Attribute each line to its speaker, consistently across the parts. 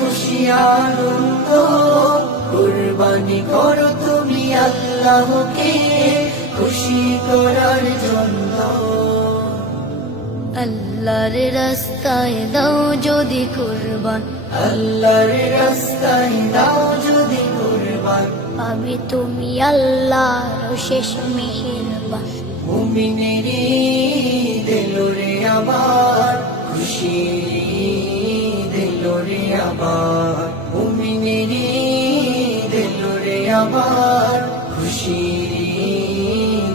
Speaker 1: খুশি আনন্দ কুরবানি করো তুমি আল্লাহকে খুশি করার জন্য।
Speaker 2: আল্লাহর রাস্তায় দাও যদি কুরবান।
Speaker 1: আল্লাহর রাস্তায় দাও যদি কুরবান।
Speaker 2: আমি তুমি আল্লাহর শেষ মেহেরবান।
Speaker 1: মুমিনেরি দিল রে আমার খুশি আমার মুমিনেরি দিল রে আমার খুশি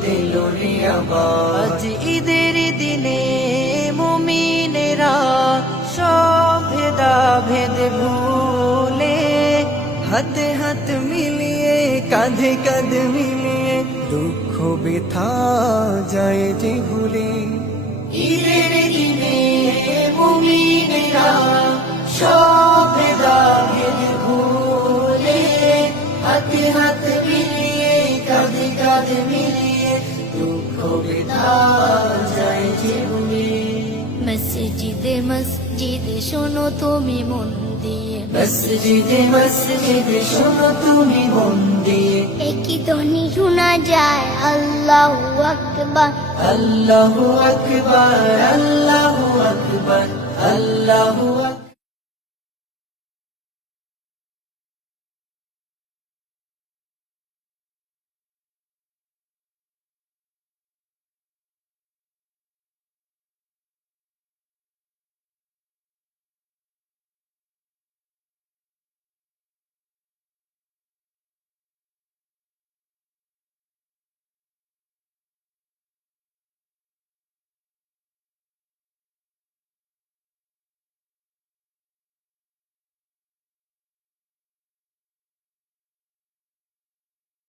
Speaker 1: দিল রে আমার আজ ঈদের দিনে মুমিনেরা সব ভেদা ভেদ ভুলে হাতে হাত মিলিয়ে কাঁধে কাঁধ মিলিয়ে দুঃখ ব্যথা যায় যে ভুলে। ঈদের দিনে মুমিনেরা কাঁধে মিলিয়ে দুঃখ যায় ভুলে
Speaker 2: মসজিদে মসজিদে শোনো তুমি মন দিয়ে।
Speaker 1: মসজিদে মসজিদে শোনো তুমি মন দিয়ে।
Speaker 2: একই ধ্বনি শোনা যায় আল্লাহ আকবার।
Speaker 1: আল্লাহু আকবার আল্লাহু আকবার আল্লাহু